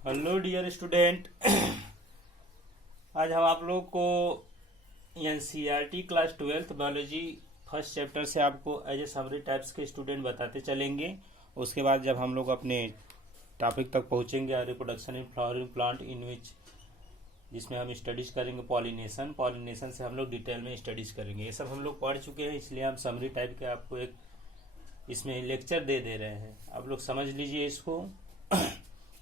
Hello dear student. आज हम आप लोग को NCERT class 12th biology first chapter से आपको एज ए समरी टाइप्स के स्टूडेंट बताते चलेंगे। उसके बाद जब हम लोग अपने टॉपिक तक पहुंचेंगे reproduction in flowering plant in which, जिसमें हम स्टडीज करेंगे पॉलिनेशन से हम लोग डिटेल में स्टडीज करेंगे। ये सब हम लोग पढ़ चुके हैं, इसलिए हम समरी टाइप के आपको एक इसमें लेक्चर दे रहे हैं। आप लोग समझ लीजिए इसको।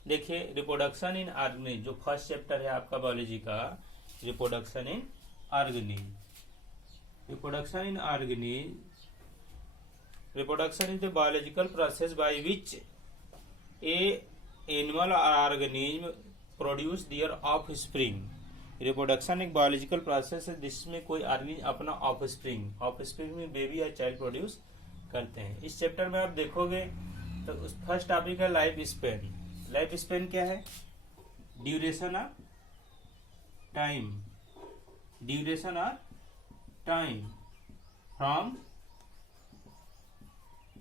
देखिए, रिप्रोडक्शन इन ऑर्गेनिज्म जो फर्स्ट चैप्टर है आपका बायोलॉजी का, reproduction in organism. Reproduction is the biological process by which a animal or organism produce their offspring. Reproduction एक बायोलॉजिकल प्रोसेस है जिसमें कोई ऑर्गेनिज्म अपना ऑफस्प्रिंग में बेबी या चाइल्ड प्रोड्यूस करते हैं। इस चैप्टर में आप देखोगे तो उस फर्स्ट टॉपिक है लाइफ स्पेन। लाइफ स्पेन क्या है? Duration of time from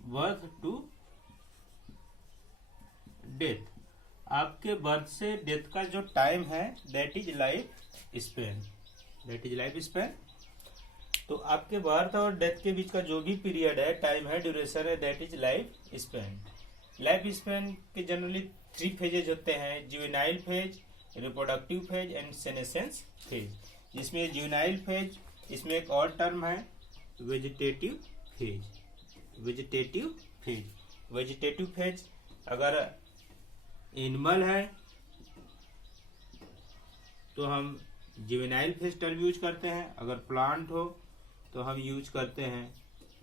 birth to death. आपके बर्थ से डेथ का जो टाइम है दैट इज लाइफ स्पेन। तो आपके बर्थ और डेथ के बीच का जो भी पीरियड है, टाइम है, ड्यूरेशन है, that is life span. Life Spain के जनरली 3 फेजेज होते हैं: juvenile phase, reproductive phase and senescence phase. जिसमें जुवेनाइल फेज, इसमें एक और टर्म है वेजिटेटिव फेज। अगर एनिमल है तो हम जुवेनाइल फेज टर्म यूज करते हैं, अगर प्लांट हो तो हम यूज करते हैं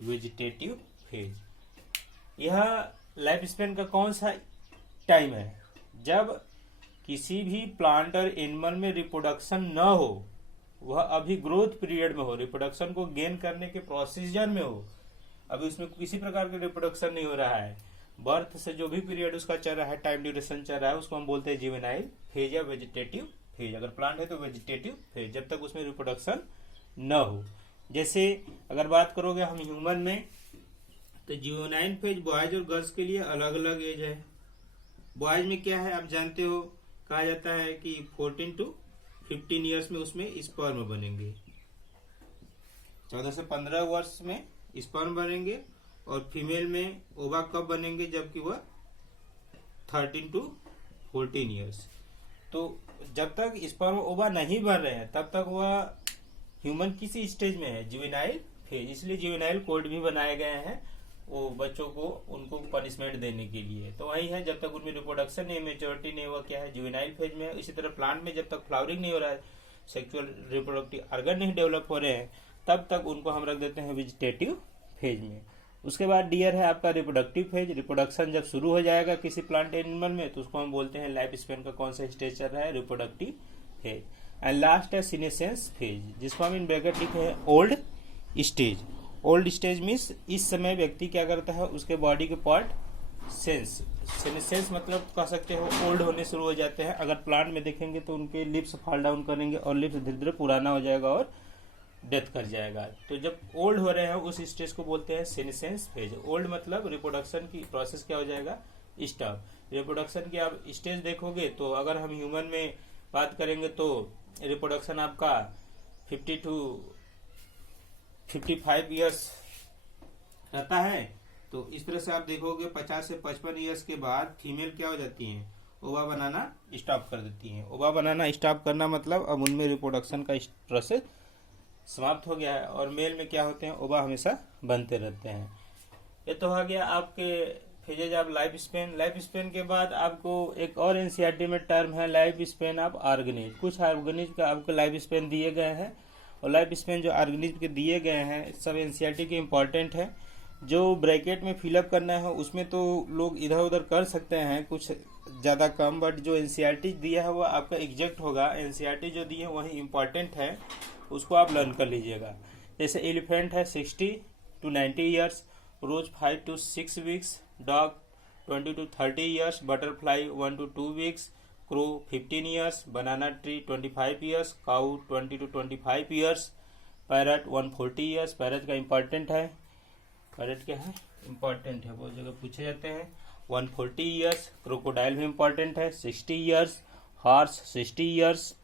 वेजिटेटिव फेज। यह लाइफ स्पेन का कौन सा टाइम है? जब किसी भी प्लांट और एनिमल में रिप्रोडक्शन न हो, वह अभी ग्रोथ पीरियड में हो, रिप्रोडक्शन को गेन करने के प्रोसीजर में हो, अभी उसमें किसी प्रकार का रिप्रोडक्शन नहीं हो रहा है, बर्थ से जो भी पीरियड उसका चल रहा है, टाइम ड्यूरेशन चल रहा है, उसको हम बोलते हैं जुवेनाइल फेज या वेजिटेटिव फेज। अगर प्लांट है तो वेजिटेटिव फेज, जब तक उसमें रिप्रोडक्शन न हो। जैसे अगर बात करोगे हम ह्यूमन में, तो जुवेनाइल फेज बॉयज और गर्ल्स के लिए अलग अलग एज है। बॉयज में क्या है आप जानते हो, कहा जाता है कि 14 to 15 ईयर्स में उसमें स्पर्म बनेंगे, 14 से 15 वर्ष में स्पर्म बनेंगे। और फीमेल में ओवा कब बनेंगे? जबकि वह 13 to 14 ईयर्स। तो जब तक स्पर्म ओवा नहीं बन रहे हैं तब तक वह ह्यूमन किसी स्टेज में है, जुवेनाइल फेज। इसलिए जुवेनाइल कोड भी बनाए गए हैं वो बच्चों को, उनको पनिशमेंट देने के लिए। तो वही है, जब तक उनमें रिप्रोडक्शन नहीं, मेच्योरिटी नहीं हुआ, क्या है, जुवेनाइल फेज में है। इसी तरह प्लांट में जब तक फ्लावरिंग नहीं हो रहा है, सेक्सुअल रिप्रोडक्टिव ऑर्गन नहीं डेवलप हो रहे हैं, तब तक उनको हम रख देते हैं वेजिटेटिव फेज में। उसके बाद डियर है आपका रिप्रोडक्टिव फेज। रिप्रोडक्शन जब शुरू हो जाएगा किसी प्लांट एनिमल में, तो उसको हम बोलते हैं लाइफ स्पेन का कौन सा स्टेज चल रहा है, रिप्रोडक्टिव फेज। एंड लास्ट है सीनेसेंस फेज, जिसको हम इन ब्रैकेट लिखे हैं old stage. Old stage means इस समय व्यक्ति क्या करता है, उसके बॉडी के पार्ट सेनेसेंस मतलब कह सकते हो ओल्ड होने शुरू हो जाते हैं। अगर प्लांट में देखेंगे तो उनके लिप्स फॉल डाउन करेंगे और लिप्स धीरे धीरे पुराना हो जाएगा और डेथ कर जाएगा। तो जब ओल्ड हो रहे हैं उस स्टेज को बोलते हैं सेनेसेंस फेज। ओल्ड मतलब रिप्रोडक्शन की प्रोसेस क्या हो जाएगा, स्टॉप। रिप्रोडक्शन की आप स्टेज देखोगे तो अगर हम ह्यूमन में बात करेंगे तो रिप्रोडक्शन आपका 50 to 55 ईयर्स रहता है। तो इस तरह से आप देखोगे 50 से 55 ईयर्स के बाद फीमेल क्या हो जाती हैं, ओवा बनाना स्टॉप कर देती हैं। ओवा बनाना स्टॉप करना मतलब अब उनमें रिप्रोडक्शन का प्रोसेस समाप्त हो गया है। और मेल में क्या होते हैं, ओवा हमेशा बनते रहते हैं। ये तो हो गया आपके फेजेज ऑफ लाइफ स्पेन के बाद आपको एक और एनसीईआरटी में टर्म है लाइफ स्पेन ऑफ ऑर्गेनिज्म। कुछ ऑर्गेनिज्म का आपको लाइफ स्पेन दिए गए हैं, और लाइफ स्पेन जो ऑर्गेनिज्म के दिए गए हैं सब एनसीईआरटी के इम्पोर्टेंट है। जो ब्रैकेट में फिलअप करना है उसमें तो लोग इधर उधर कर सकते हैं, कुछ ज़्यादा कम, बट जो एनसीईआरटी दिया है वो आपका एग्जैक्ट होगा। एनसीईआरटी जो दी है वही इम्पोर्टेंट है, उसको आप लर्न कर लीजिएगा। जैसे एलिफेंट है 60 to 90 years, rose 5 to 6 weeks, dog 20 to 30 years, butterfly 1 to 2 weeks, crow 15 years, banana tree 25 years, cow 20 to 25 years, parrot 140 years. Parrot का इम्पोर्टेंट है, पैरट क्या है, इम्पोर्टेंट है, बहुत जगह पूछे जाते हैं। 140 ईयर्स, क्रोकोडाइल भी इंपॉर्टेंट है 60 years, horse 60 years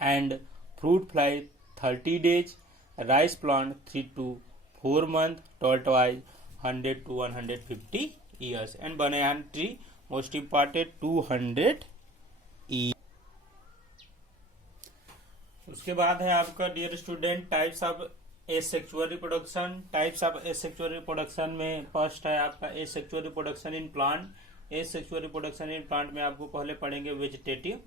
and fruit fly 30 days, rice plant 3 to 4 months, tortoise 100 to 150 years and banyan tree most important 200 years. उसके बाद है आपका dear student types of asexual reproduction. Types of asexual reproduction में first है आपका asexual reproduction in plant. Asexual reproduction in plant में आपको पहले पढ़ेंगे वेजिटेटिव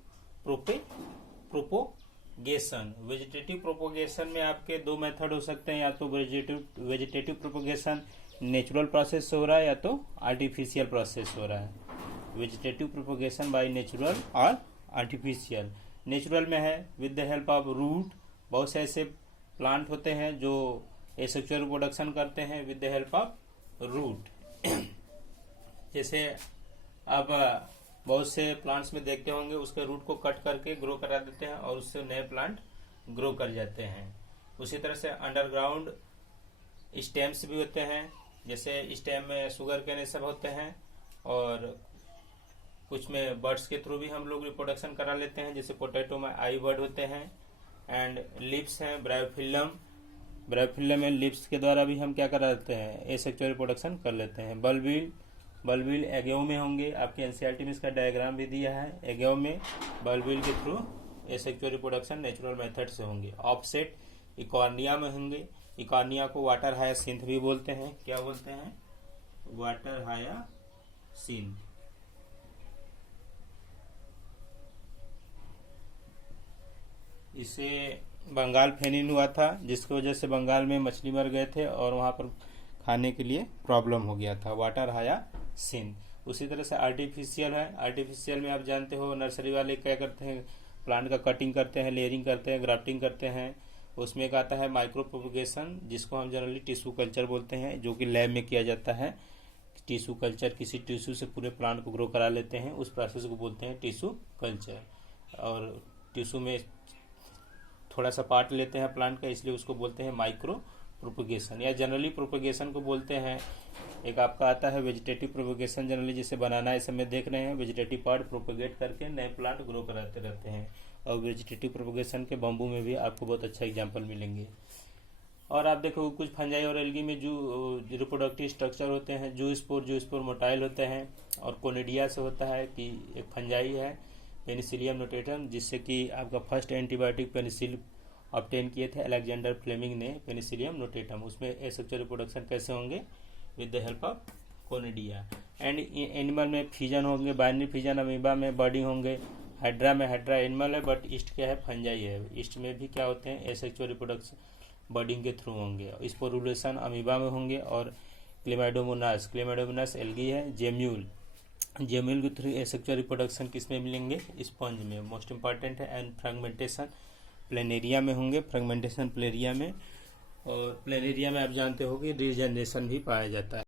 प्रोपोगेशन. वेजिटेटिव प्रोपोगेशन में आपके दो मेथड हो सकते हैं, या तो वेजिटेटिव प्रोपोगेशन नेचुरल प्रोसेस से हो रहा है या तो आर्टिफिशियल प्रोसेस हो रहा है. वेजिटेटिव प्रोपोगेशन बाय नेचुरल और आर्टिफिशियल. नेचुरल में है with the help of root. बहुत से ऐसे प्लांट होते हैं जो एसेक्सुअल रिप्रोडक्शन करते हैं with the help of root. जैसे आप बहुत से प्लांट्स में देखते होंगे उसके रूट को कट करके ग्रो करा देते हैं और उससे नए प्लांट ग्रो कर जाते हैं. उसी तरह से अंडरग्राउंड स्टेम्स भी होते हैं. जैसे स्टेम में शुगर केन ये सब होते हैं और कुछ में बर्ड्स के थ्रू भी हम लोग रिप्रोडक्शन करा लेते हैं. जैसे पोटैटो में आई बर्ड होते हैं एंड लिप्स हैं ब्रायोफिलम. ब्रायोफिलम में लिप्स के द्वारा भी हम क्या करा देते हैं एसेक्सुअल रिप्रोडक्शन कर लेते हैं. बल्बिल एगेओ में होंगे. आपके एनसीईआरटी में इसका डायग्राम भी दिया है. एगेओ में बल्बिल के through asexual reproduction natural method से होंगे. ऑफसेट इकॉर्निया में होंगे. इकॉर्निया को वाटर हायासिंथ भी बोलते हैं. क्या बोलते हैं? Water hyacinth. इसे बंगाल फेनिन हुआ था जिसकी वजह से बंगाल में मछली मर गए थे और वहां पर खाने के लिए प्रॉब्लम हो गया था. Water hyacinth. उसी तरह से आर्टिफिशियल है. आर्टिफिशियल में आप जानते हो नर्सरी वाले क्या करते हैं, प्लांट का कटिंग करते हैं, लेयरिंग करते हैं, ग्राफ्टिंग करते हैं. उसमें एक आता है माइक्रो प्रोपगेशन जिसको हम जनरली टिश्यू कल्चर बोलते हैं, जो कि लैब में किया जाता है. टिश्यू कल्चर किसी टिश्यू से पूरे प्लांट को ग्रो करा लेते हैं, उस प्रोसेस को बोलते हैं टिश्यू कल्चर. और टिश्यू में थोड़ा सा पार्ट लेते हैं प्लांट का, इसलिए उसको बोलते हैं माइक्रो प्रोपगेशन या जनरली प्रोपगेशन को बोलते हैं. एक आपका आता है वेजिटेटिव प्रोपगेशन. जनरली जैसे बनाना इस समय देख रहे हैं, वेजिटेटिव पार्ट प्रोपगेट करके नए प्लांट ग्रो कराते रहते हैं. और वेजिटेटिव प्रोपगेशन के बम्बू में भी आपको बहुत अच्छा एग्जाम्पल मिलेंगे. और आप देखो कुछ फंजाई और एल्गी में जो रिप्रोडक्टिव स्ट्रक्चर होते हैं, जूस्पोर मोटाइल होते हैं. और कोनिडिया से होता है कि एक फंजाई है पेनिसिलियम नोटेटम, जिससे कि आपका फर्स्ट एंटीबायोटिक पेनिसिल ऑब्टेन किए थे अलेक्जेंडर फ्लेमिंग ने, पेनिसिलियम नोटेटम. उसमें एसेक्सुअल रिप्रोडक्शन कैसे होंगे? With the help of conidia. And animal में फिजन होंगे, बाइनरी फिजन. अमीबा में बर्डिंग होंगे. हाइड्रा में हाइड्रा एनिमल है बट ईस्ट क्या है? फंजाई है. ईस्ट में भी क्या होते हैं एसेक्सुअल रिप्रोडक्शन बर्डिंग के थ्रू होंगे. स्पोरुलेशन अमीबा में होंगे. और क्लेमाइडोमोनास एल्गी है. जेम्यूल के थ्रू एसेक्सुअल रिप्रोडक्शन किसमें मिलेंगे? स्पंज में. मोस्ट इंपॉर्टेंट है. एंड फ्रेगमेंटेशन प्लेनेरिया में होंगे. फ्रेगमेंटेशन प्लेरिया में. और प्लेनेरिया में आप जानते हो कि रीजनरेशन भी पाया जाता है.